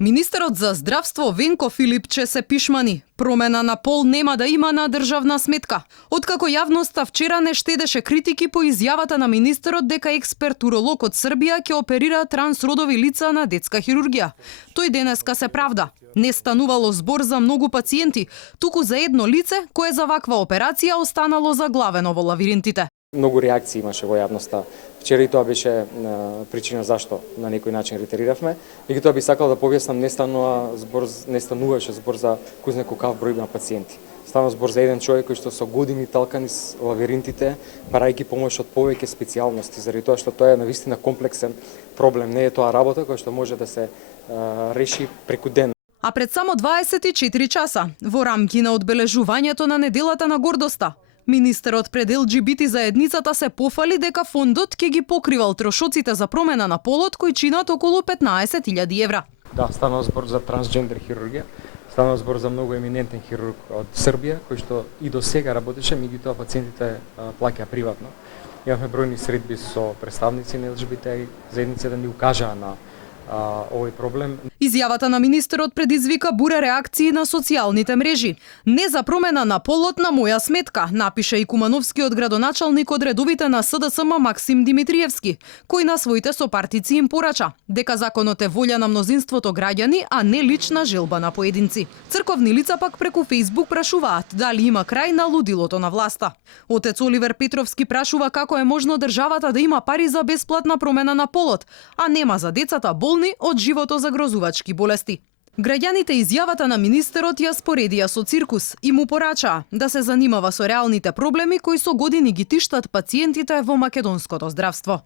Министерот за здравство Венко Филипче се пишмани. Промена на пол нема да има на државна сметка. Откако јавноста вчера не штедеше критики по изјавата на министерот дека експерт уролог од Србија ќе оперира трансродови лица на детска хирургија. Тој денеска се правда. Не станувало збор за многу пациенти, туку за едно лице кое за ваква операција останало заглавено во лавиринтите. Многу реакции имаше во јавноста. Вчера и тоа беше причина зашто на некој начин ретериравме. Меѓутоа би сакал да појаснам не стануваше збор за какав број на пациенти. Стана збор за еден човек кој што со години талка низ лавиринтите, барајќи помош од повеќе специјалности, заради тоа што тоа е навистина комплексен проблем. Не е тоа работа која што може да се реши преку ден. А пред само 24 часа, во рамки на одбележувањето на неделата на гордоста, министерот пред ЛГБТ заедницата се пофали дека фондот ќе ги покривал трошоците за промена на полот кои чинат околу 15.000 евра. Да, станал збор за трансджендер хирургија, станал збор за многу еминентен хирург од Србија, кој што и до сега работеше, меѓутоа пациентите плаќа приватно. Имавме бројни средби со представници на ЛГБТ заедница да ни укажаа на овој проблем. Изјавата на министерот предизвика бура реакции на социјалните мрежи. Не за промена на полот на моја сметка, напише и кумановскиот градоначалник од редовите на СДСМ Максим Димитриевски, кој на своите сопартици им порача дека законот е волја на мнозинството граѓани, а не лична желба на поединци. Црковни лица пак преку Фејсбук прашуваат дали има крај на лудилото на власта. Отец Оливер Петровски прашува како е можно државата да има пари за бесплатна промена на полот, а нема за децата болни од живото загрозувачки болести. Граѓаните изјавата на министерот ја споредија со циркус и му порачаа да се занимава со реалните проблеми кои со години ги тиштат пациентите во македонското здравство.